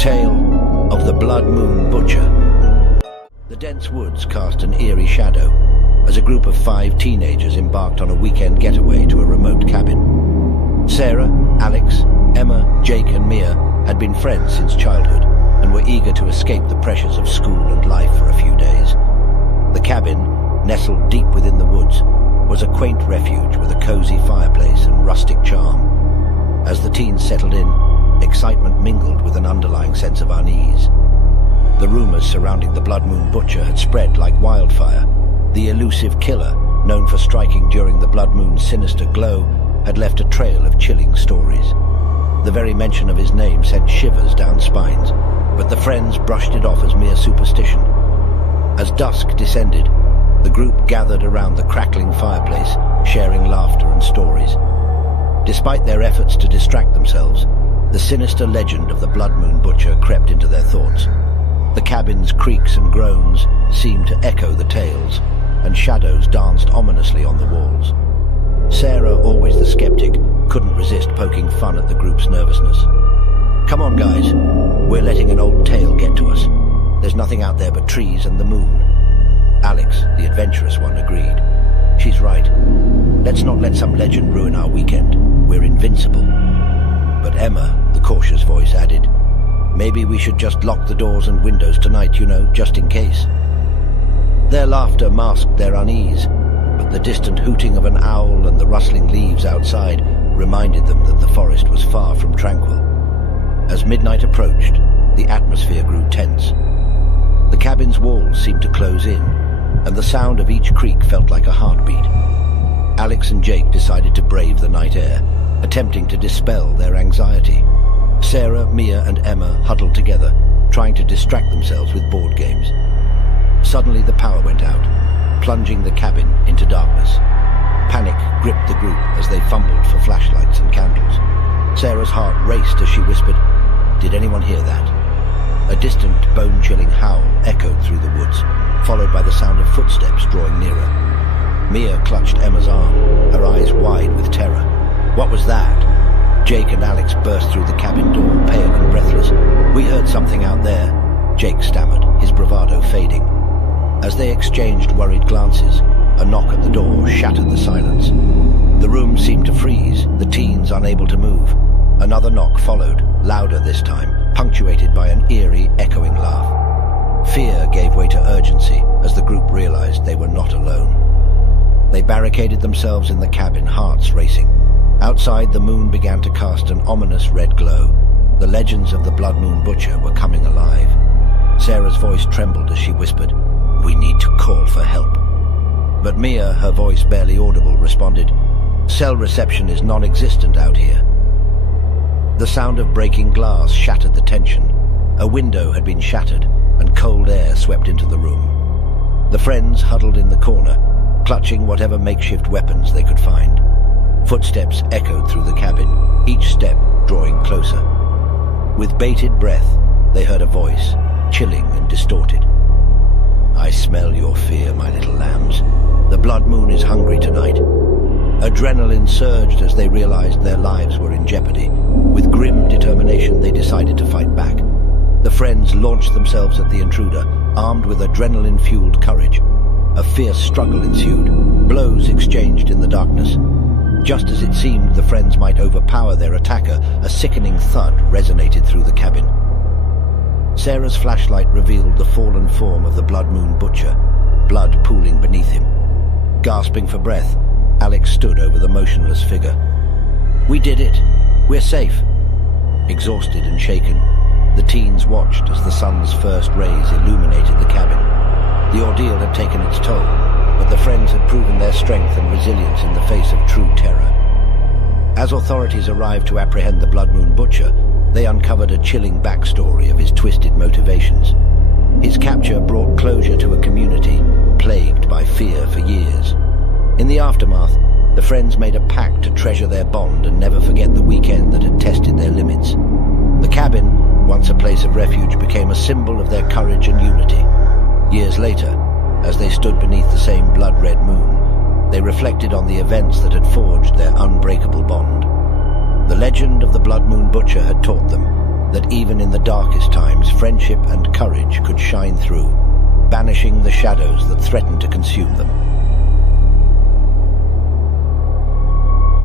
Tale of the Blood Moon Butcher. The dense woods cast an eerie shadow as a group of 5 teenagers embarked on a weekend getaway to a remote cabin. Sarah, Alex, Emma, Jake and Mia had been friends since childhood and were eager to escape the pressures of school and life for a few days. The cabin, nestled deep within the woods, was a quaint refuge with a cozy fireplace and rustic charm. As the teens settled in, excitement mingled with an underlying sense of unease. The rumors surrounding the Blood Moon Butcher had spread like wildfire. The elusive killer, known for striking during the blood moon's sinister glow, had left a trail of chilling stories. The very mention of his name sent shivers down spines, but the friends brushed it off as mere superstition. As dusk descended, the group gathered around the crackling fireplace, sharing laughter and stories. Despite their efforts to distract themselves, the sinister legend of the Blood Moon Butcher crept into their thoughts. The cabin's creaks and groans seemed to echo the tales, and shadows danced ominously on the walls. Sarah, always the skeptic, couldn't resist poking fun at the group's nervousness. "Come on, guys. We're letting an old tale get to us. There's nothing out there but trees and the moon." Alex, the adventurous one, agreed. "She's right. Let's not let some legend ruin our weekend. We're invincible." But Emma, the cautious voice, added, "Maybe we should just lock the doors and windows tonight, just in case." Their laughter masked their unease, but the distant hooting of an owl and the rustling leaves outside reminded them that the forest was far from tranquil. As midnight approached, the atmosphere grew tense. The cabin's walls seemed to close in, and the sound of each creak felt like a heartbeat. Alex and Jake decided to brave the night air, attempting to dispel their anxiety. Sarah, Mia and Emma huddled together, trying to distract themselves with board games. Suddenly the power went out, plunging the cabin into darkness. Panic gripped the group as they fumbled for flashlights and candles. Sarah's heart raced as she whispered, "Did anyone hear that?" A distant, bone-chilling howl echoed through the woods, followed by the sound of footsteps drawing nearer. Mia clutched Emma's arm, her eyes wide with terror. "What was that?" Jake and Alex burst through the cabin door, pale and breathless. "We heard something out there," Jake stammered, his bravado fading. As they exchanged worried glances, a knock at the door shattered the silence. The room seemed to freeze, the teens unable to move. Another knock followed, louder this time, punctuated by an eerie, echoing laugh. Fear gave way to urgency as the group realized they were not alone. They barricaded themselves in the cabin, hearts racing. Outside, the moon began to cast an ominous red glow. The legends of the Blood Moon Butcher were coming alive. Sarah's voice trembled as she whispered, "We need to call for help." But Mia, her voice barely audible, responded, "Cell reception is non-existent out here." The sound of breaking glass shattered the tension. A window had been shattered, and cold air swept into the room. The friends huddled in the corner, clutching whatever makeshift weapons they could find. Footsteps echoed through the cabin, each step drawing closer. With bated breath, they heard a voice, chilling and distorted. "I smell your fear, my little lambs. The blood moon is hungry tonight." Adrenaline surged as they realized their lives were in jeopardy. With grim determination, they decided to fight back. The friends launched themselves at the intruder, armed with adrenaline-fueled courage. A fierce struggle ensued, blows exchanged in the darkness. Just as it seemed the friends might overpower their attacker, a sickening thud resonated through the cabin. Sarah's flashlight revealed the fallen form of the Blood Moon Butcher, blood pooling beneath him. Gasping for breath, Alex stood over the motionless figure. "We did it! We're safe!" Exhausted and shaken, the teens watched as the sun's first rays illuminated the cabin. The ordeal had taken its toll, but the friends had proven their strength and resilience in the face of true terror. As authorities arrived to apprehend the Blood Moon Butcher, they uncovered a chilling backstory of his twisted motivations. His capture brought closure to a community plagued by fear for years. In the aftermath, the friends made a pact to treasure their bond and never forget the weekend that had tested their limits. The cabin, once a place of refuge, became a symbol of their courage and unity. Years later, as they stood beneath the same blood-red moon, they reflected on the events that had forged their unbreakable bond. The legend of the Blood Moon Butcher had taught them, that even in the darkest times, friendship and courage could shine through, banishing the shadows that threatened to consume them.